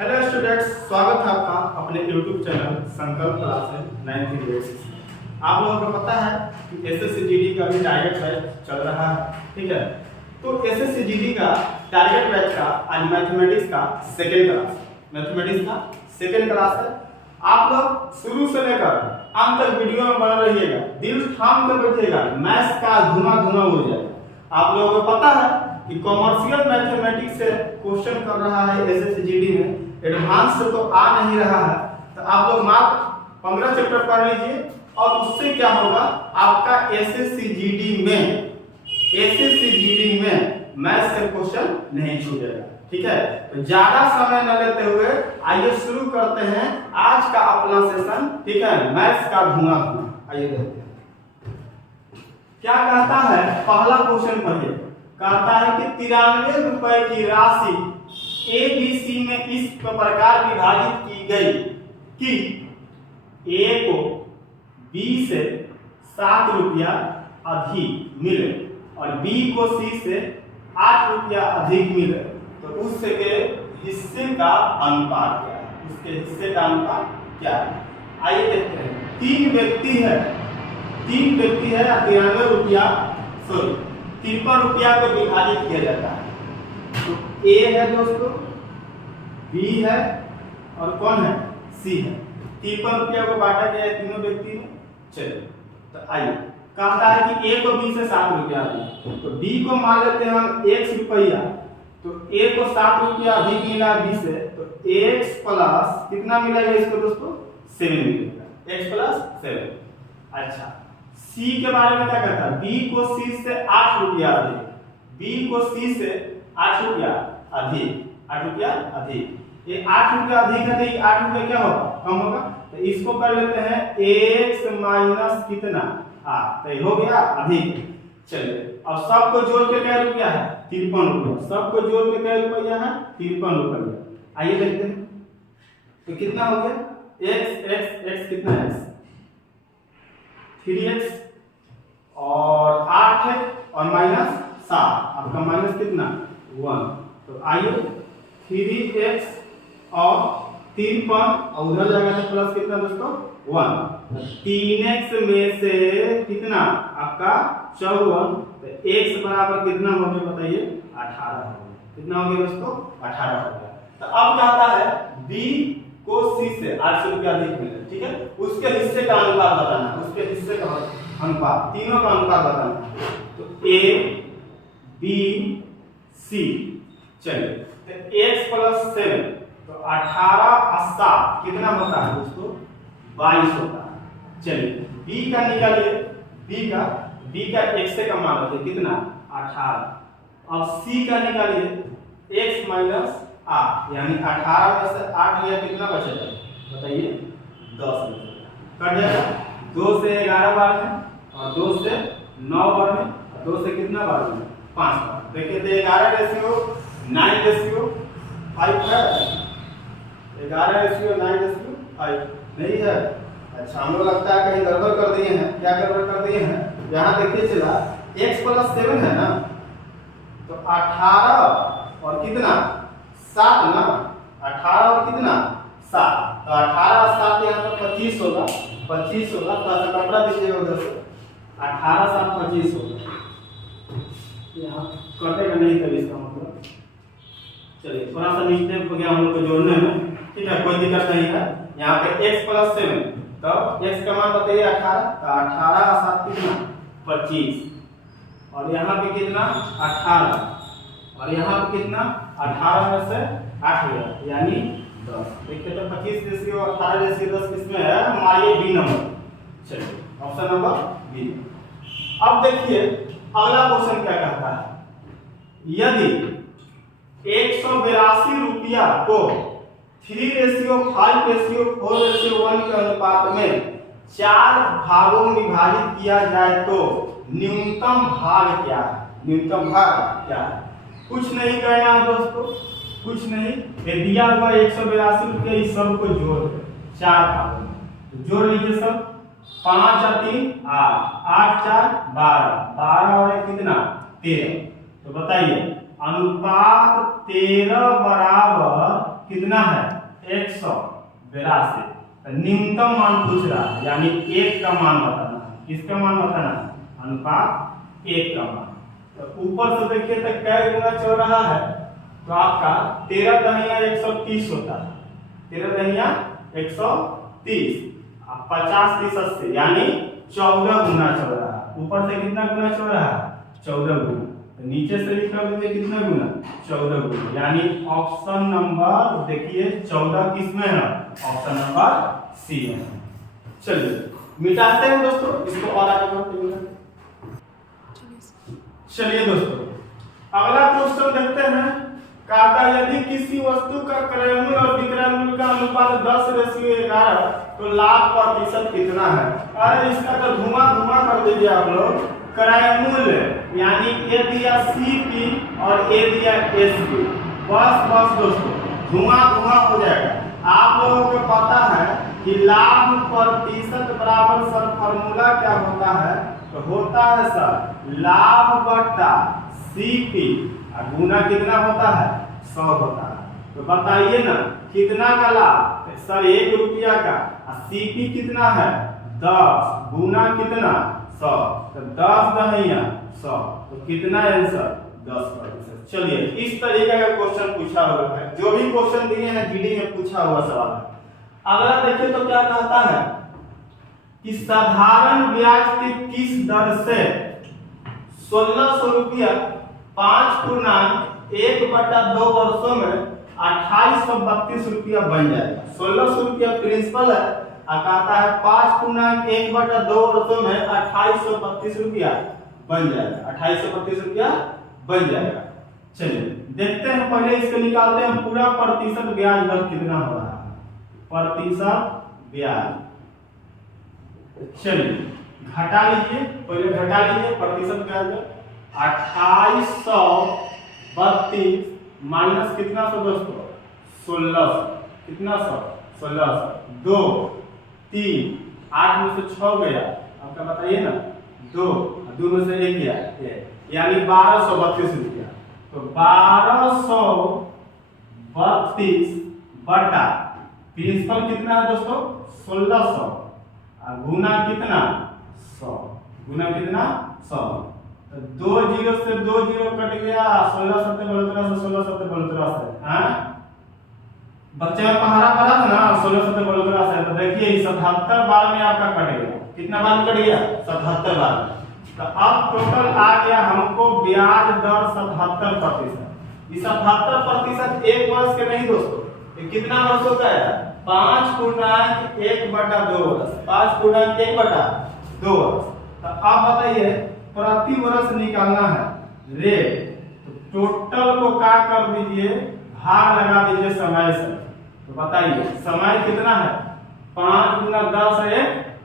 Hello students, स्वागत है आपका अपने YouTube चैनल संकल्प क्लासेस 9 आप लोगों को पता है कि एसएससी का भी टारगेट बैच चल रहा है, ठीक है। तो एसएससी का टारगेट बैच का आज मैथमेटिक्स का सेकेंड क्लास है। आप लोग शुरू से लेकर अंत तक वीडियो में बना रहिएगा, दिल थाम कर बैठिएगा, मैथ्स का धुआं हो जाएगा। आप लोगों को पता है कि कॉमर्शियल मैथमेटिक्स से क्वेश्चन कर रहा है एसएससी में, एडवांस से तो आ नहीं रहा है। तो आप लोग मात्र 15 चैप्टर पढ़ लीजिए और उससे क्या होगा, आपका एसएससी में मैथ्स से क्वेश्चन नहीं छूटेगा, ठीक है। तो ज्यादा समय न लेते हुए आइए शुरू करते हैं आज का अपना सेशन, ठीक है। मैथ्स का धुआं आइए देखते हैं क्या कहता है। पहला क्वेश्चन पढ़िए, कहता है कि 93 रुपए की राशि ABC में इस प्रकार विभाजित की गई कि A को B से 7 रुपया अधिक मिले और B को C से 8 रुपया अधिक मिले, तो उसके हिस्से का अनुपात क्या है? उसके हिस्से का अनुपात क्या है? आइए देखते हैं। तीन व्यक्ति है 93 रुपया 53 रुपया को विभाजित किया जाता है। तो A है दोस्तों, B है और कौन है, C है। 53 रुपया को बांटा गया है तीनों व्यक्ति ने। चलिए तो आइए, कहता है कि A को B से 7 रुपया अधिक, तो B को मान लेते हैं हम x रुपया, तो A को 7 रुपया अधिक मिला B से, तो x प्लस कितना मिलेगा इसको दोस्तों, 7 मिलेगा, x प्लस 7। अच्छा, C के बारे में क्या कहता है, B को C से 8 रुपया अधिक, B को C से 8 रुपया अधिक, ये 8 रुपया अधिक है तो ये 8 रुपया क्या होगा, कम होगा। तो इसको कर लेते हैं x माइनस कितना 8, तो ये हो गया अधिक। चलिए अब सबको जोड़ के क्या रुपया है, 53 रुपया। सबको जोड़ के क्या रुपया है, 53 रुपया। आइए देखते हैं तो कितना हो गया, x कितना है, 3x और 8 है और माइनस 7, आपका माइनस कितना 1। तो आइए 3x और 53 और उधर जाएगा तो प्लस कितना दोस्तों 1। 3x में से कितना आपका 54, तो x बराबर कितना हो गया बताइए, 18 हो गया। कितना हो गया दोस्तों, 18 हो गया। तो अब कहता है b को c से 800 रुपया अधिक मिले, ठीक है। उसके हिस्से का अनुपात बताना है, उसके हिस्से का अनुपात, तीनों का अनुपात बताना है। तो a b c, चलिए तो x प्लस 7, तो 18 और 7 कितना होता है दोस्तों, 22 होता है। चलिए b का निकालिए, b का x से का मान रखिए कितना 18, और c का निकालिए x माइनस 8, यानी 18 में से 8 लिया कितना बचेगा बताइए, 10 बचेगा। कट जाएगा, 2 से 11 बार में और 2 से 9 बार में और 2 से कितना बार में, 5 बार। देखिए तो 11 रेशियो 9 रेशियो 5 है, 11 रेशियो 9 रेशियो 5 नहीं है। अच्छा, हम लोग लगता है कहीं गड़बड़ कर दिए हैं। क्या गड़बड़ कर दिए हैं, यहाँ देखिए चला x प्लस 7 है ना, तो 18 और कितना 7 ना, 18 और कितना 7, तो 18 और 7 यहाँ पर 25 होगा, 25 होगा। थोड़ा सा कपड़ा दीजिएगा उधर से, 18 7 25 होगा, यहाँ कटेगा नहीं तभी इसका मतलब। चलिए थोड़ा सा मिस्टेक हो गया हम लोग को जोड़ने में, ठीक है, कोई दिक्कत नहीं है। यहाँ पे x प्लस 7, तो x का मान बताइए 18, तो 18 और 7 कितना 25, और यहाँ पे कितना 18, और यहाँ पे कितना 18 में से 8 गया यानी 10। देखिए तो 25 रेशियो 18 रेशियो 10 किसमें है, हमारे बी नंबर। चलिए ऑप्शन नंबर बी। अब देखिए अगला क्वेश्चन क्या कहता है, यदि 182 रुपया को 3:5:4:1 के अनुपात में 4 भागों में विभाजित किया जाए तो न्यूनतम भाग क्या है, न्यूनतम भाग क्या है। कुछ नहीं करना है दोस्तों, कुछ नहीं, ये दिया हुआ 182 रुपया, इस सब को जोड़ 4 भागों में जोड़ लीजिए सब, 5 और 3 8, 8 4 12, 12 और 1 कितना 13। तो बताइए अनुपात 13 बराबर कितना है 182। तो न्यूनतम मान पूछ रहा है, यानी 1 का मान बताना है। किसका मान बताना है? अनुपात 1 का मान। तो ऊपर से देखिए तो कै गुना चल रहा है, तो आपका 13 दहिया 130 होता है। 13 दहिया 130, 50 30 80, यानी 14 गुना चल रहा है। ऊपर से कितना गुना चल रहा है? 14 गुना। तो नीचे से लिख कर दीजिए कितना गुना? 14 गुना। यानी ऑप्शन नंबर देखिए 14 किसमें है? ऑप्शन नंबर सी में। चलिए मिटाते हैं दोस्तों इसको और आगे बढ़ते हैं। चलिए दोस्तों अगला क्वेश्चन देखते हैं। कहता यदि किसी वस्तु का क्रय मूल्य और विक्रय मूल्य का अनुपात 10:11 तो लाभ प्रतिशत कितना है? अरे इसका तो धुआं कर दीजिए आप लोग। क्रय मूल्य यानी ए दिया सीपी और ए दिया एसपी, बस दोस्तों धुआं हो जाएगा। आप लोगों को पता है कि लाभ प्रतिशत बराबर सर फॉर्मूला क्या होता है? तो होता है सर लाभ बट्टा सीपी, गुना कितना होता है? 100 होता है। तो बताइए ना कितना का लाभ? सर 1 रुपया का। सीपी कितना है? 10, गुना कितना? 100। तो 10 दहिया 100, तो कितना आंसर? 10%। चलिए इस तरीके का क्वेश्चन पूछा हुआ है, जो भी क्वेश्चन दिए हैं जीडी में पूछा हुआ सवाल है। अगला देखिए तो क्या कहता है कि साधारण ब्याज की किस दर से 1600 रुपया 5/1/2 वर्षों में 2832 रुपया बन जाएगा। 1600 रुपया प्रिंसिपल है, कहता है 5/1/2 वर्षों में 2832 रुपया बन जाएगा। 2832 रुपया बन जाएगा। चलिए देखते हैं, पहले इसको निकालते हैं। पूरा प्रतिशत ब्याज दर कितना हो रहा है? प्रतिशत ब्याज, चलिए घटा लीजिए, पहले घटा लीजिए प्रतिशत ब्याज दर। 2832 माइनस कितना 100 दोस्तों? 1600, कितना 100? 1600, 2 3 8 में से 6 गया, आपका बताइए ना 2 में से 1 गया, यानी 1232 रुपया। तो 1232 बटा प्रिंसिपल कितना है दोस्तों? 1600, गुना कितना? 100, गुना कितना? 100। तो 2 0 से 2 0 कट गया, 16 7 बलतरा से 16 7 बलतरा से, बच्चे में पहाड़ा पढ़ा था ना 16 7 बलतरा से। तो देखिए 77 बार में आपका कट गया। कितना बार कट गया? 77 बार। तो अब टोटल आ गया हमको ब्याज दर 77%। ये 77% 1 वर्ष के नहीं दोस्तों, ये कितना वर्षों का है? 5/1/2 वर्ष, 5/1/2 वर्ष। तो आप बताइए प्रति वर्ष निकालना है रेट, तो टोटल को क्या कर दीजिए, भाग लगा दीजिए समय से। तो बताइए समय कितना है? 5 × 10 है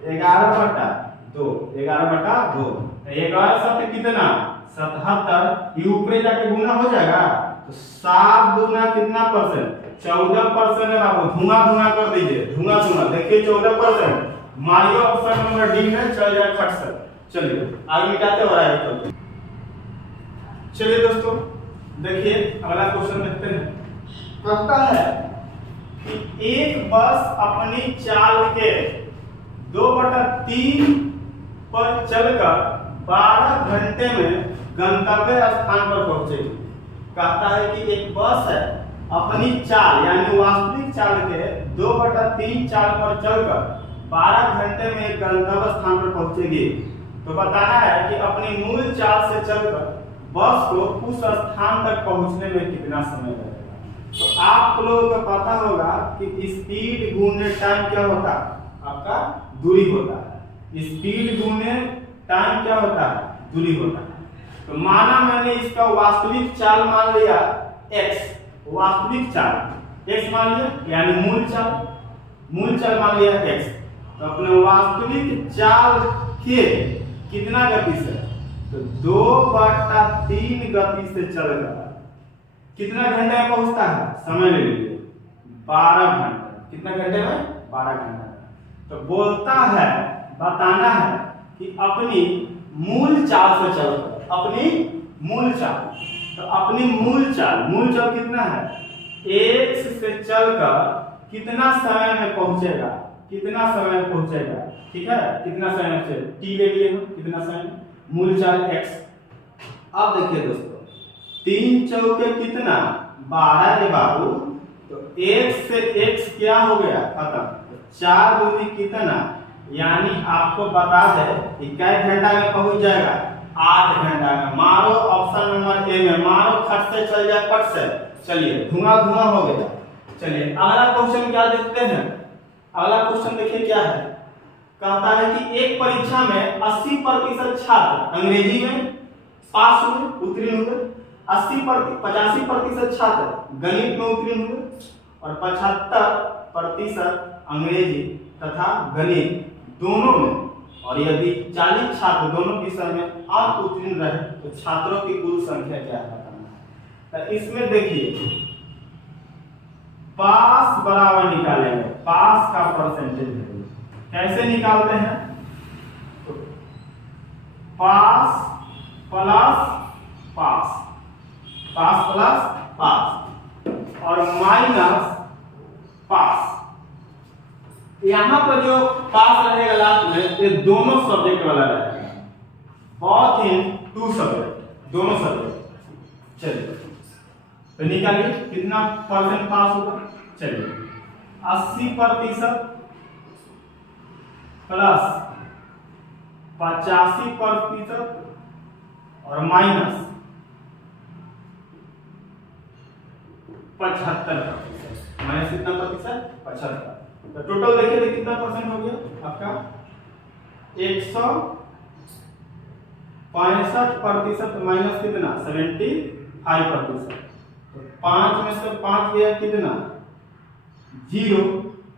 11/2, 11/2। 11 7 कितना? 77। ये ऊपर जाके गुना हो जाएगा, तो 7 दूना कितना परसेंट? 14% है बाबू। धुआं कर दीजिए, धुआं देखिए 14%। मारियो ऑप्शन नंबर डी में चल जाए फट से। चलिए आगे मिटाते हो रहा है। चलिए दोस्तों देखिए अगला क्वेश्चन देखते हैं। कहता है कि एक बस अपनी चाल के 2/3 पर चलकर 12 घंटे में गंतव्य स्थान पर पहुंचेगी। कहता है कि एक बस है अपनी चाल यानी वास्तविक चाल के 2/3 चाल पर चलकर 12 घंटे में गंतव्य स्थान पर पहुंचेगी। तो बताना है कि अपनी मूल चाल से चलकर बस को उस स्थान तक पहुंचने में कितना समय लगेगा। तो आप लोगों को पता होगा कि स्पीड गुने टाइम क्या होता है? आपका दूरी होता है। स्पीड गुने टाइम क्या होता है? दूरी होता है। तो माना मैंने इसका वास्तविक चाल मान लिया x, वास्तविक चाल x मान लिया, यानी मूल चाल मान लिया x। तो अपने वास्तविक चाल के कितना गति से? तो 2/3 गति से चलेगा। कितना घंटे में पहुंचता है? समय ले लीजिए 12 घंटे। कितना घंटे में? 12 घंटे। तो बोलता है बताना है कि अपनी मूल चाल से चलकर, अपनी मूल चाल। तो अपनी मूल चाल कितना है? एक्स से चलकर कितना समय में पहुंचेगा, कितना समय में पहुंचेगा, ठीक है, कितना समय में चले, टी ले लिए हम, कितना समय में, मूल चाल एक्स। अब देखिए दोस्तों, 3 चौके कितना 12 के बाबू, तो एक्स से एक्स क्या हो गया खत्म, तो 4 दूनी कितना, यानी आपको बता दे कि कितने घंटा में पहुंच जाएगा, 8 घंटा में। मारो ऑप्शन नंबर ए में, मारो खट से चल जाए पट से। चलिए धुआं धुआं हो गया। चलिए अगला क्वेश्चन क्या देखते हैं। अगला क्वेश्चन देखिए क्या है, कहता है कि एक परीक्षा में 80% छात्र अंग्रेजी में पास हुए, उत्तीर्ण हुए, 85% छात्र गणित में उत्तीर्ण हुए और 75% अंग्रेजी तथा गणित दोनों में, और यदि 40 छात्र दोनों विषय में उत्तीर्ण रहे तो छात्रों की कुल संख्या क्या है बताना है। तो इसमें देखिए पास बराबर निकालेंगे, पास का परसेंटेज कैसे निकालते हैं, तो पास प्लस पास, पास प्लस पास और माइनस पास। यहाँ पर जो पास रहेगा लास्ट में, ये दोनों सब्जेक्ट वाला रहेगा, बोथ इन 2 सब्जेक्ट, दोनों सब्जेक्ट। चलिए तो निकालिए कितना परसेंट पास होगा। चलिए 80% प्लस 85% और माइनस 75%, माइनस कितना प्रतिशत 75। तो टोटल देखिए तो कितना परसेंट हो गया आपका 165% माइनस कितना 75%। तो 5 में से 5 गया कितना 0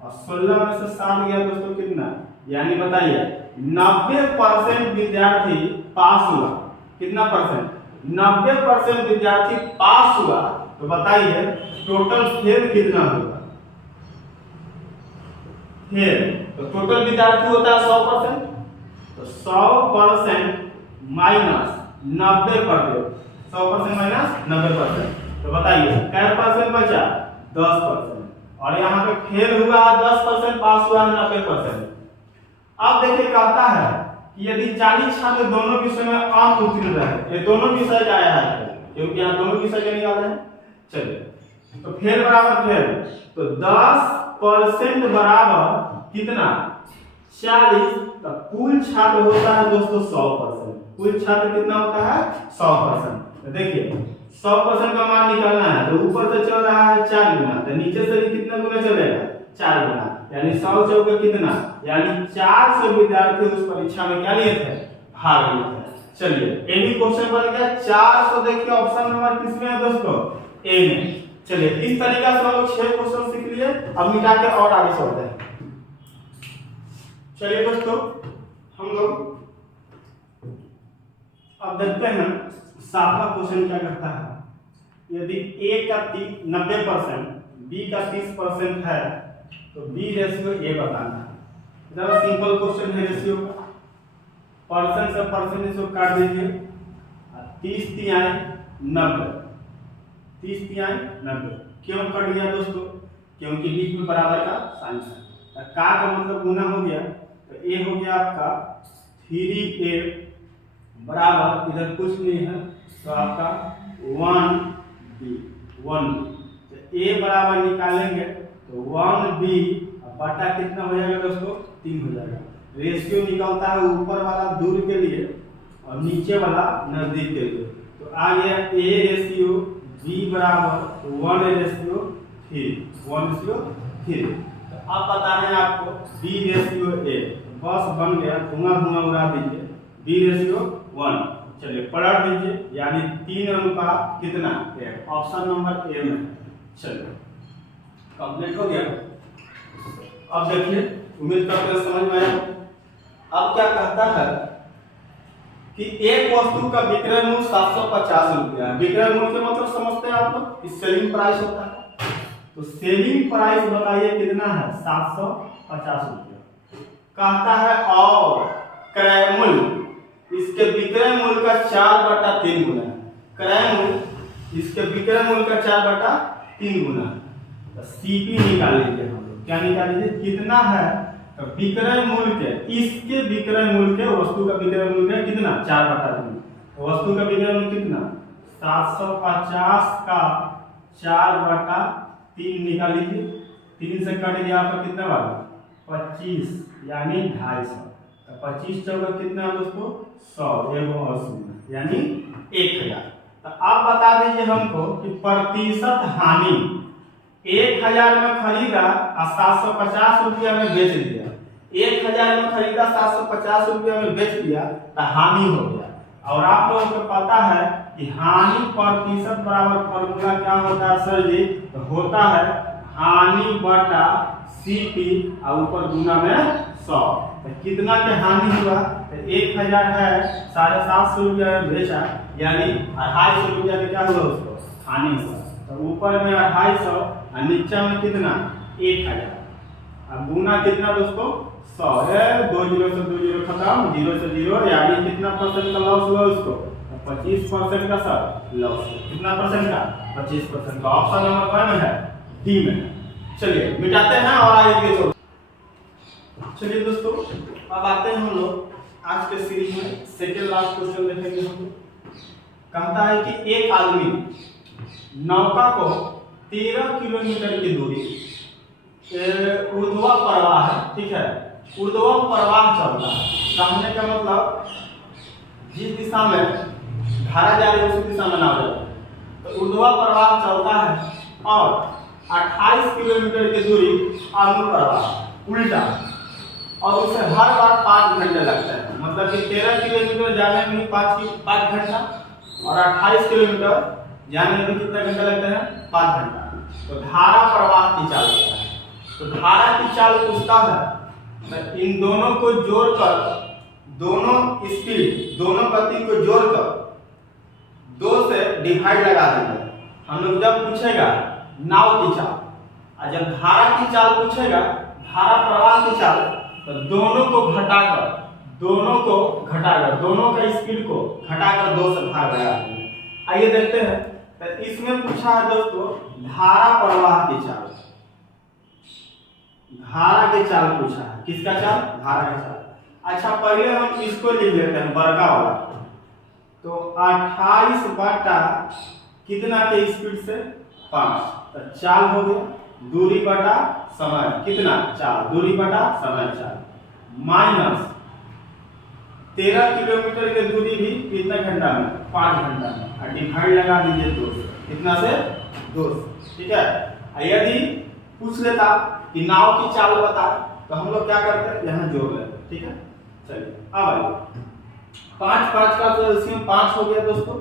और 16 में से 7 गया दोस्तों कितना, यानी बताइए 90% विद्यार्थी पास हुआ। कितना परसेंट, 90% विद्यार्थी पास हुआ। तो बताइए टोटल फेल कितना होगा, फेल तो टोटल विद्यार्थी होता है 100%, तो 100% माइनस 90%, 100% माइनस 90%। तो बताइए क्या परसेंट बचा 10%, और यहाँ पे फेल हुआ 10%, पास हुआ 90%। अब देखिए कहता है कि यदि 40 छात्र दोनों विषय में उत्तीर्ण रहे, ये दोनों विषय का आया है क्योंकि यहाँ दोनों विषय के निकाले हैं। चलिए तो फेल बराबर फेल, तो 10% बराबर कितना 40, तो कुल छात्र होता है दोस्तों 100%। कुल छात्र कितना होता है 100%। तो देखिए 100% का मान निकालना है, तो ऊपर से चल रहा है 4 गुना, तो नीचे से भी कितना गुना चलेगा 4 गुना, यानी 100 चौके कितना, यानी 400 विद्यार्थी उस परीक्षा में क्या लिए थे, भाग लिए थे। चलिए ये भी क्वेश्चन बन गया 400। देखिए ऑप्शन नंबर किसमें है दोस्तों, ए में। चलिए इस तरीका से हम लोग 6 क्वेश्चन सीख लिए। अब मिटा के और आगे चलते हैं। चलिए दोस्तों हम लोग अब देखते हैं 7वां क्वेश्चन क्या करता है। यदि ए का 90%, बी का 30% है तो बी रेशियो ए बताना है। जरा सिंपल क्वेश्चन है रेशियो का, परसेंट से परसेंटेज को काट दीजिए, 30 तिहाई 90, 30 तिहाई 90। क्यों कट गया दोस्तों, क्योंकि बीच में बराबर का साइन है। का मतलब गुना हो गया, तो ए हो गया आपका 3a बराबर, इधर कुछ नहीं है तो आपका 1b, 1b। तो a बराबर निकालेंगे तो 1b बटा कितना हो जाएगा दोस्तों 3 हो जाएगा। रेशियो निकलता है ऊपर वाला दूर के लिए और नीचे वाला नजदीक के लिए। तो आ गया a रेशियो b बराबर 1:3। तो अब बताना है आपको b रेशियो a, बस बन गया, धुआं धुआं उड़ा दीजिए, b रेशियो 1। चलिए पलट दीजिए, यानी 3 अनुपात कितना 1, ऑप्शन नंबर ए में। चलिए कंप्लीट हो गया। अब देखिए उम्मीद करते हैं समझ में आया। अब क्या कहता है कि एक वस्तु का विक्रय मूल्य 750 रुपया है। विक्रय मूल्य के मतलब समझते हैं आप लोग, इस सेलिंग प्राइस होता है। तो सेलिंग प्राइस बताइए कितना है 750 रुपया। कहता है और क्रय मूल्य इसके विक्रय मूल्य का 4/3 गुना है। क्रय मूल्य इसके विक्रय मूल्य का 4/3 3 गुना, तो सीपी निकाल लीजिए हम लोग। क्या निकाल लीजिए, कितना है, तो विक्रय मूल्य इसके विक्रय मूल्य वस्तु का विक्रय मूल्य कितना 4/3, तो वस्तु का विक्रय मूल्य कितना 750 का 4/3 निकाल लीजिए। 3 से कट गया पर कितना बार 25 यानी 250, तो 25 चौका कितना है दोस्तों 100, एगो 80 यानी 1000। तो आप बता दीजिए हमको कि प्रतिशत हानि 1000 में खरीदा और 750 रुपया में बेच दिया, 1000 में खरीदा 750 रुपया में बेच दिया तो हानि हो गया। और आप लोगों को पता है कि हानि प्रतिशत बराबर फॉर्मूला क्या होता है सर जी, तो होता है हानि बटा सीपी और ऊपर गुना में 100। तो कितना के हानि हुआ, तो 1000 है 750 रुपया में बेचा यानी 250 रुपया का क्या हुआ उसको हानि हुआ। तो ऊपर में 250 और नीचे में कितना 1000, अब गुना कितना दोस्तों 100 है, 2 0 से 2 0 खत्म, 0 से 0 यानी कितना परसेंट का लॉस हुआ उसको, 25% का सर लॉस। कितना परसेंट का 25% का। ऑप्शन नंबर कौन में है, डी में। चलिए मिटाते हैं और आगे के। चलिए दोस्तों अब आते हैं हम लोग आज के सीरीज में सेकेंड लास्ट क्वेश्चन देखेंगे हम लोग। कहता है कि एक आदमी नौका को 13 किलोमीटर की दूरी ऊर्ध्वा प्रवाह है, ठीक है, ऊर्ध्वा प्रवाह चलता है। कहने का मतलब जिस दिशा में धारा जा रही है उसी दिशा में नाव जाता है, तो ऊर्ध्वा प्रवाह चलता है और 28 किलोमीटर की दूरी अनुप्रवाह उल्टा, और उसे हर बार 5 घंटे लगता है। मतलब कि 13 किलोमीटर जाने में ही 5 घंटा और 28 किलोमीटर जाने में कितना घंटा लगता है 5 घंटा। तो धारा प्रवाह की चाल होता है, तो धारा की चाल पूछता है, तो इन दोनों को जोड़कर, दोनों स्पीड दोनों गति को जोड़कर 2 से डिवाइड लगा देंगे हम लोग। जब पूछेगा नाव की चाल और जब धारा की चाल पूछेगा, धारा प्रवाह की चाल, तो दोनों को घटाकर दोनों का स्पीड को घटाकर 2 से भाग लगा देंगे। आइए देखते हैं, तो इसमें पूछा है दोस्तों धारा प्रवाह की चाल, धारा की चाल पूछा है। किसका चाल, धारा का चाल। अच्छा पहले हम इसको लिख लेते हैं बड़का वाला, तो 28 बटा कितना के स्पीड से 5, तो चाल हो गया, दूरी बटा समय कितना 4, दूरी बटा समय 4, माइनस 13 किलोमीटर की दूरी भी कितना घंटा में 5 घंटा में, और डिवाइड लगा दीजिए 2 से, कितना से 2 से, ठीक है। यदि पूछ लेता कि नाव की चाल बता, तो हम लोग क्या करते हैं यहाँ जोड़ लेते, ठीक है। चलिए अब आइए 5 5 का तो एलसीएम 5 हो गया दोस्तों,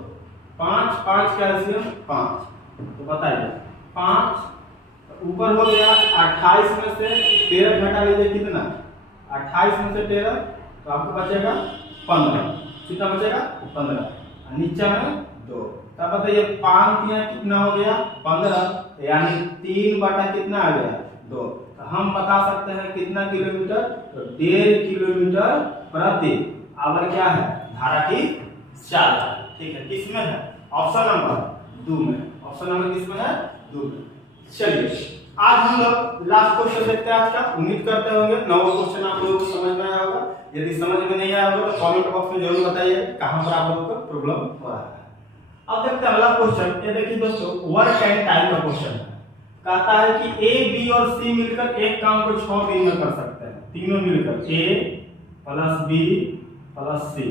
5 5 का एलसीएम 5, तो बताइए 5 ऊपर हो गया 28 में से 13 घटा लीजिए कितना 28 में से 13, तो आपको बचेगा 15, कितना बचेगा 15, नीचे में 2, तब बताइए 5 या कितना हो गया 15, यानी 3 बटा कितना आ गया 2। तो हम बता सकते हैं कितना किलोमीटर, तो 1.5 किलोमीटर प्रति आवर क्या है धारा की चाल, ठीक है। किसमें है, ऑप्शन नंबर 2 में, ऑप्शन नंबर किसमें है 2 में। चलिए आज हम लोग लास्ट क्वेश्चन देखते हैं आज का। उम्मीद करते होंगे 9वां क्वेश्चन आप लोगों को समझ में आया होगा। यदि समझ में नहीं आया होगा तो कमेंट बॉक्स में जरूर बताइए कहां पर आप लोगों को प्रॉब्लम हो रहा है। अब देखते हैं अगला क्वेश्चन। ये देखिए दोस्तों वर्क एंड टाइम का क्वेश्चन है। कहता है कि ए बी और सी मिलकर एक काम को 6 दिन में कर सकते हैं, तीनों मिलकर ए प्लस बी प्लस सी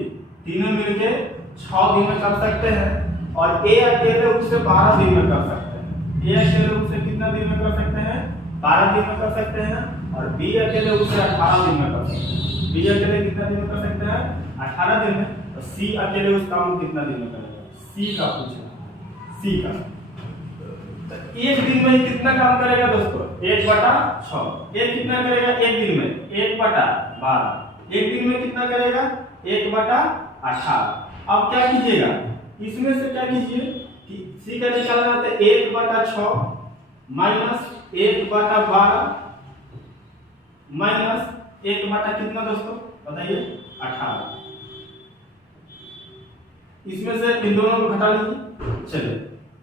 तीनों मिलकर 6 दिन में कर सकते हैं, और ए अकेले उससे 12 दिन में कर सकते हैं। ए अकेले उससे कितना दिन में कर सकते हैं 12 दिन में कर सकते हैं, और बी अकेले उससे 18 दिन में कर सकते हैं। बी अकेले कितना दिन में कर सकते हैं 18 दिन में, और सी अकेले उस काम को कितना दिन में करेगा, सी का पूछा, सी का। तो एक दिन में कितना काम करेगा दोस्तों 1/6। एक कितना करेगा एक दिन में 1/12। एक दिन में कितना करेगा 1/18। अब क्या कीजिएगा, इसमें से क्या कीजिए कि सी का निकालना है, तो 1/6 माइनस 1/12 माइनस 1 कितना दोस्तों बताइए 18। इसमें से इन दोनों को घटा लीजिए। चलिए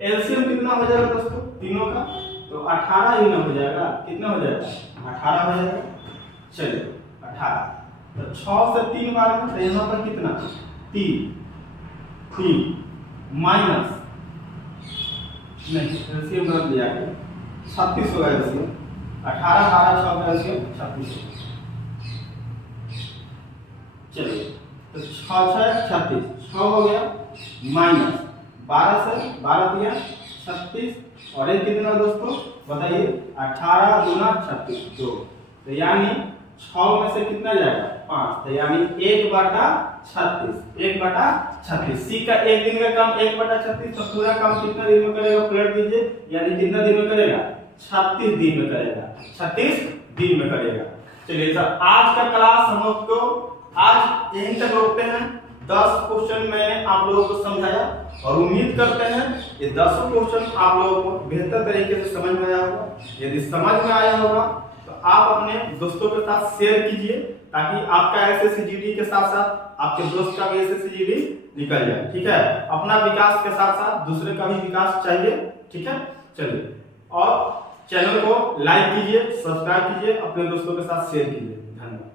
एलसीएम कितना हो जाएगा दोस्तों तीनों का, तो 18 ही ना हो जाएगा, कितना हो जाएगा 18 हो जाएगा। चलिए 18, तो 6 से 3 बार में, तो यहाँ पर कितना 3 माइनस नहीं एलसीएम रख दिया है 36 होगा एलसीएम, 18 12 6 का एलसीएम 36। चलिए तो 6 6 36, 6 हो गया माइनस 12 से 12 दिया 36, और एक कितना दोस्तों बताइए 18 दूना 36 2, तो यानी 6 में से कितना जाएगा 5, तो यानी 1/36, 1/36। सी का एक दिन का काम 1/36, तो पूरा काम कितना दिन में करेगा पलट दीजिए, यानी कितना दिन में करेगा 36 दिन में करेगा, 36 दिन में करेगा। चलिए सर आज का क्लास हम लोग को आज यहीं तक रोकते हैं। 10 क्वेश्चन मैंने आप लोगों को समझाया और उम्मीद करते हैं ये 10 क्वेश्चन आप लोगों को बेहतर तरीके से समझ में आया होगा। यदि समझ में आया होगा तो आप अपने दोस्तों के साथ शेयर कीजिए, ताकि आपका एसएससी जीडी के साथ साथ आपके दोस्त का भी एसएससी जीडी निकल जाए। ठीक है, अपना विकास के साथ साथ दूसरे का भी विकास चाहिए। ठीक है, चलिए और चैनल को लाइक कीजिए, सब्सक्राइब कीजिए, अपने दोस्तों के साथ शेयर कीजिए। धन्यवाद।